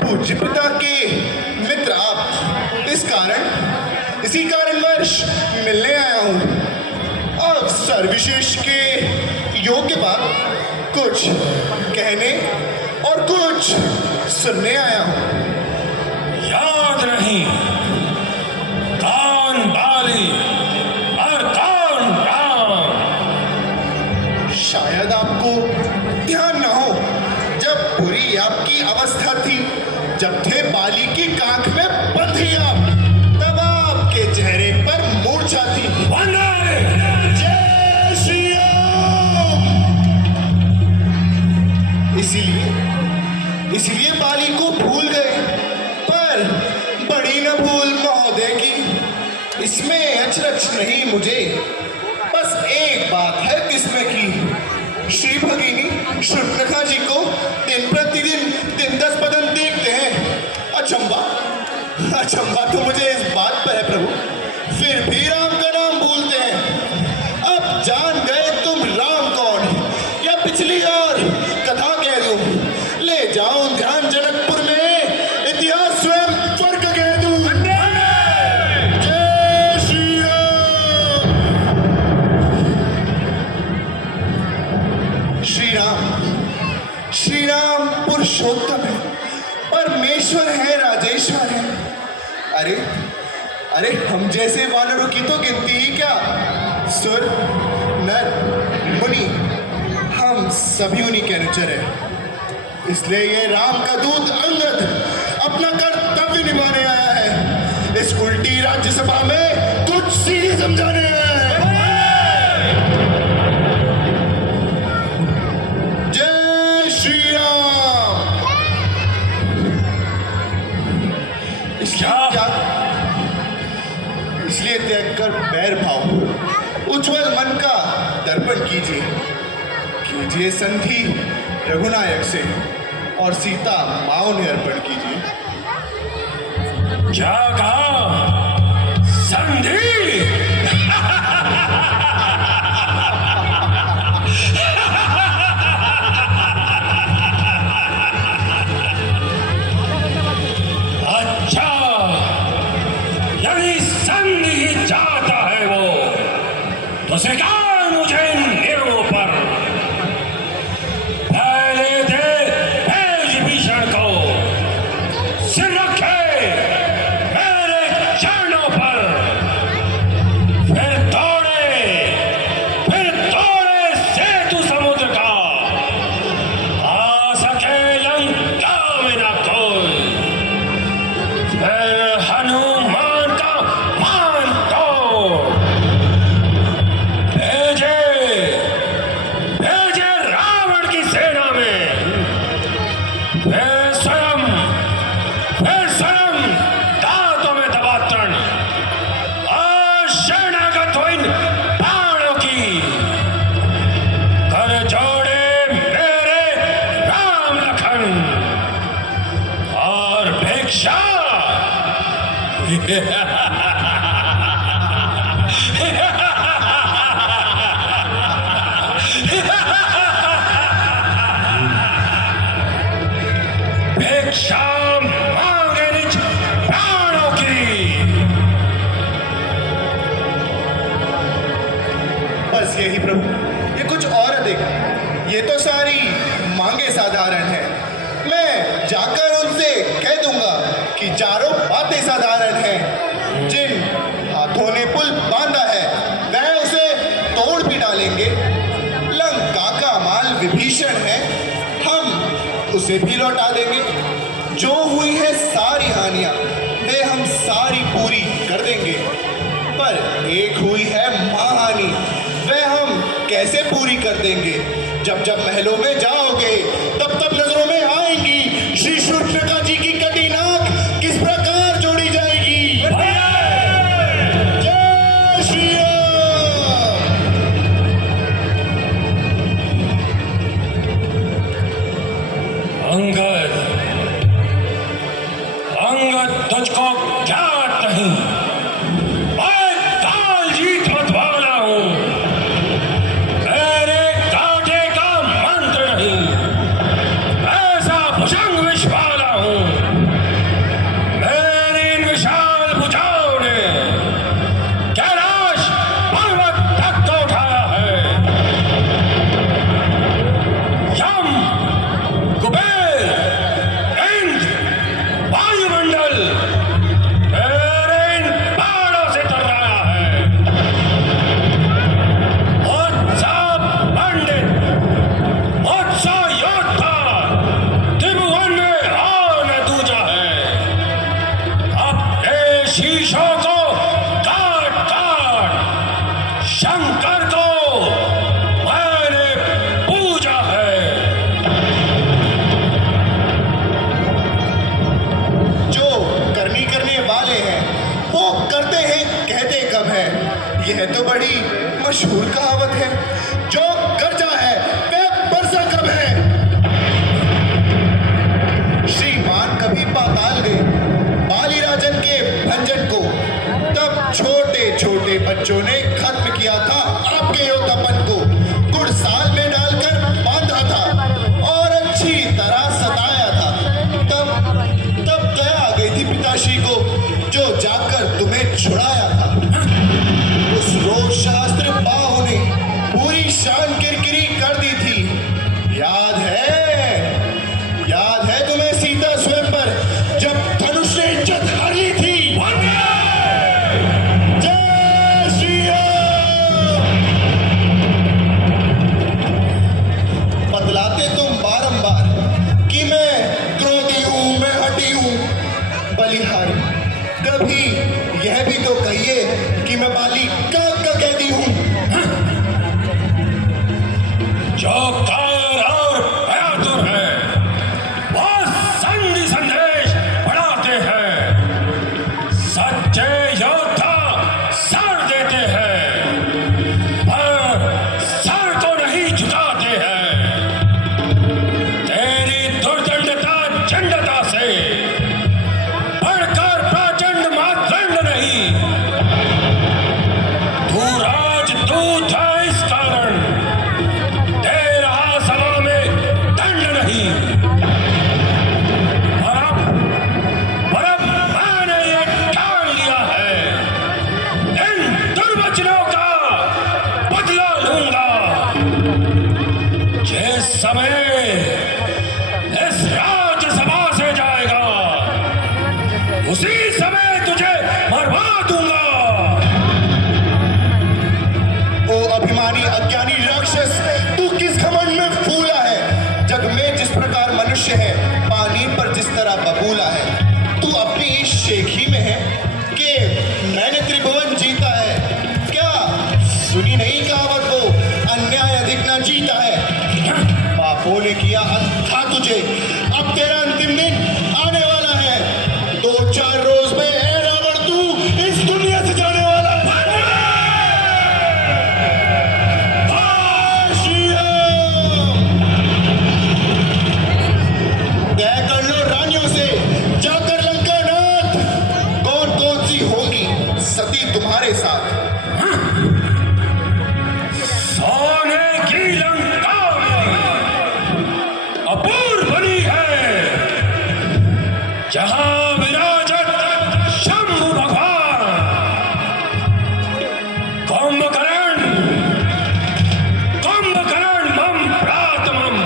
पूज्य पिता के मित्र आप, इसी कारणवश मिलने आया हूँ। अवसर विशेष के योग्य बात कुछ कहने और कुछ सुनने आया हूँ। याद नहीं कौन बाली और कौन राम? शायद आपको ध्यान न हो, जब बुरी आपकी अवस्था थी, जब थे बाली की कांख में बंधी आप, तब आपके चेहरे पर मूर्छा थी। जय श्री राम। इसीलिए बाली को भूल गए, पर बड़ी न भूल महोदय की। इसमें अचरज नहीं मुझे, बस एक बात है किस्में की। श्री भगिनी शूर्पणखा जी को दिन प्रतिदिन दिन दस बदन देखते हैं। अचंबा तो मुझे इस बात पर है प्रभु, फिर भी राम का नाम भूलते हैं। अब जान गए तुम राम कौन, या पिछली और कथा कह दूं, ले जाऊं ध्यान जनकपुर में, इतिहास स्वयं स्वर्ग कह दूं। जय श्री राम। श्री राम पुरुषोत्तम है, परमेश्वर है, राजेश्वर है। अरे हम जैसे वानरों की तो गिनती ही क्या, सुर नर मुनि हम सभी उन्हीं के अनुचर हैं। इसलिए ये राम का दूत अंगद अपना कर्तव्य निभाने आया है, इस उल्टी राज्यसभा में कुछ सीधी समझाने आया है। जय श्री राम। इसलिए त्याग कर बैर भाव, उज्ज्वल मन का दर्पण कीजिए संधि रघुनायक से, और सीता मां ने अर्पण कीजिए। क्या कहा? संधि? अच्छा, यदि संधि ही चाहता है वो, तो स्वीकार मुझे इन नियमों पर। पहले दे भेज भीषण को, सिर रखे मेरे चरणों पर, फिर तोड़े सेतु समुद्र का, आ सके लंका में न कोई। फिर हनुमान का मान तोड़, भेजे रावण की सेना में, फिर स्वयं दांतों में दबा तरण, और शरणागत हो इन प्राणों की। कर जोड़े मेरे राम लखन, और भिक्षा भिक्षा मांगे निज प्राणों की। बस यही प्रभु, ये कुछ और अधिक, ये तो सारी मांगे साधारण है। मैं जाकर उनसे कह दूंगा कि चारों बातें साधारण हैं। जिन हाथों ने पुल बांधा है वह उसे तोड़ भी डालेंगे। लंका का माल विभीषण है, हम उसे भी लौटा देंगे। जो हुई है सारी हानियां वे हम सारी पूरी कर देंगे, पर एक हुई है महाहानि, वह हम कैसे पूरी कर देंगे? जब जब महलों में जाओगे तब तब नजरों में आएंगी श्री शूर्पणखा जी की कटी नाक किस प्रकार जोड़ी जाएगी। जय श्री राम। अंगद तुझको ज्ञात नहीं, मैं काल जीत मतवाला हूं। मेरे कांटे का मंत्र नहीं, ऐसा भुजंग विश्वास कि मैं बाली का कैदी हूं। जो कायर और बहादुर है वो संधि संदेश बढ़ाते हैं। सच्चे योद्धा सर देते हैं पर सर तो नहीं झुकाते हैं। तेरी दुर्दंडता चंडता से बढ़कर प्रचंड मातदंड नहीं। तू राजदूत है इस कारण दे रहा सभा में दंड नहीं। और अब मैंने ये ठान लिया है इन दुर्वचनों का बदला लूंगा। जिस समय इस राज्यसभा से जाएगा उसी समय तुझे मरवा दूंगा। ओ अभिमानी अज्ञानी राक्षस, तू किस घमंड में फूला है? जग में जिस प्रकार मनुष्य है पानी पर जिस तरह बबूला है। तू अपनी इस शेखी में है कि मैंने त्रिभुवन जीता है। क्या सुनी नहीं कहावत वो अन्याय अधिक ना जीता है? पापों ने किया था तुझे, अब तेरा अंतिम दिन आने वाला है। 2-4 रोज में ए रावण तू इस दुनिया से जाने वाला है। तय कर लो रानियों से जाकर लंका नाथ, कौन कौन सी होगी सती तुम्हारे साथ। सोने की लंका में अपूर्व बनी है जहां विराजत शंभु भगवान। कुंभकर्ण मम प्रातमम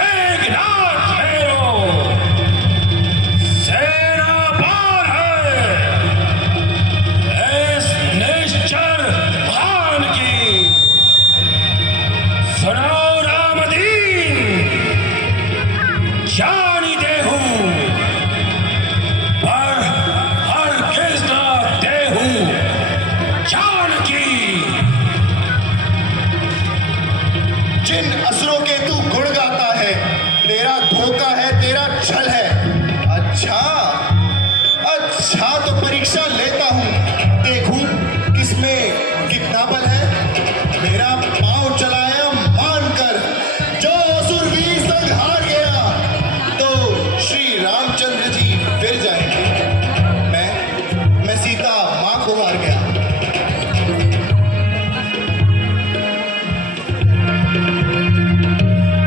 एकनाथ भैरव सेना पार है इस निश्चर भान की। सुनो रामदीन जानी देहू पर हर किसना देहू जानकी। जिन असुरों के तू गुण गाता है तेरा धोखा है, तेरा छल है। अच्छा अच्छा तो परीक्षा लेता हूं, देखूं किसमें कितना बल है। मेरा पांव चलाया मानकर जो असुर वीर संग हार गया तो श्री रामचंद्र जी फिर जाएंगे। मैं सीता मां को हार गया।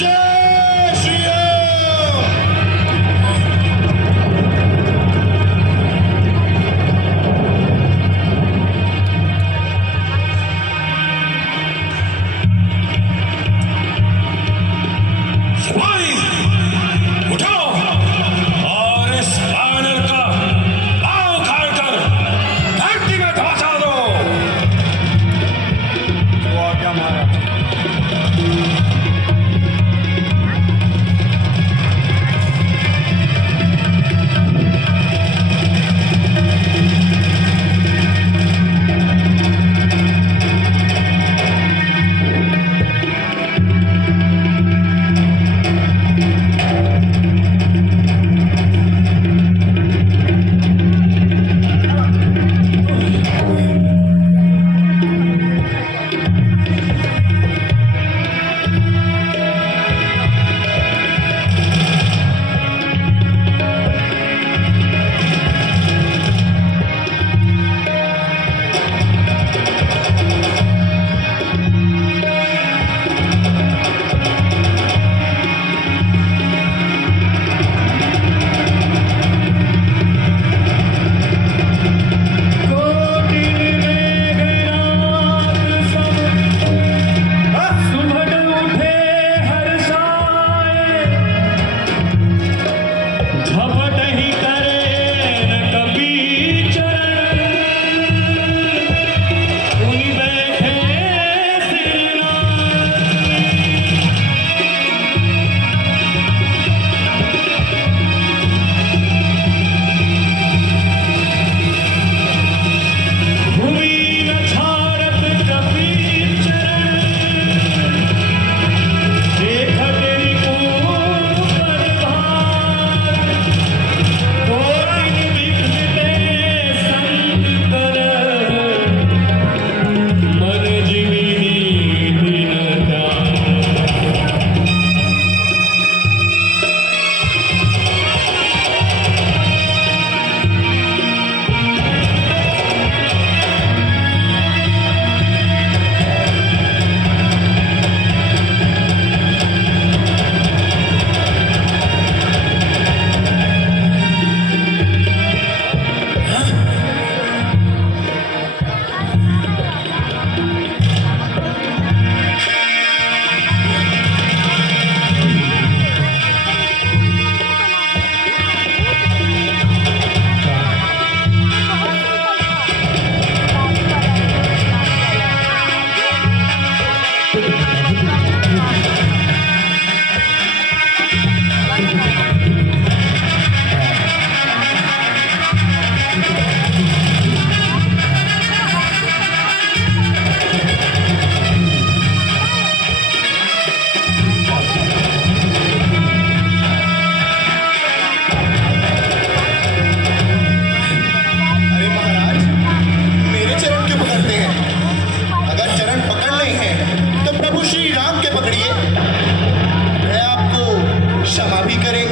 जय श्री राम। पकड़िए, वह आपको क्षमा भी करेंगे